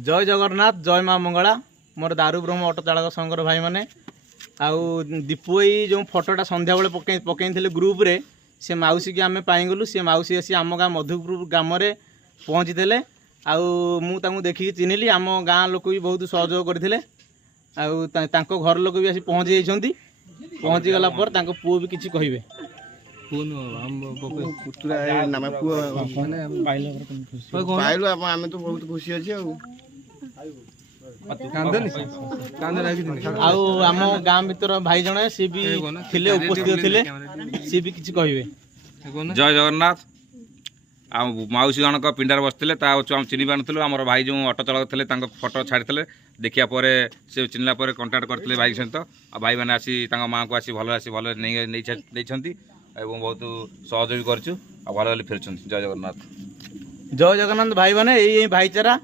जय जगन्नाथ जय माँ मंगला मोर दारू ब्रह्म ऑटो चालक संघर भाई मैंने आउ दीपू भाई जो फोटोटा सन्ध्या बेले पकई ग्रुप रे से मौसी की आम पाईगलु सी मौसी आसी आम गाँ मधुपुर ग्राम पहुँची थे आउ देखिकी चिन्हली आम गाँ लोक भी बहुत सहयोग करते घर लोक भी आसी पहुँची जाइए पहुँची गला पुओ भी किसी कहे आम तो बहुत खुशी अच्छे आम गाँ भर भाई जड़े सी भी थिले उपस्थित थिले सी भी किसी कहे जय जगन्नाथ आ मौसी जनक पिंडार बसते आम चिन्ह पानुलु आम भाई जो ऑटो चलक थे फोटो छाड़ी देखा से चिन्हला कंटाक्ट करते भाई सहित भाई मैंने आसी माँ को आसी भल नहीं बहुत सहयोग भी कर भल फिर जय जगन्नाथ जय जगन्नाथ भाई मैंने यही भाईचारा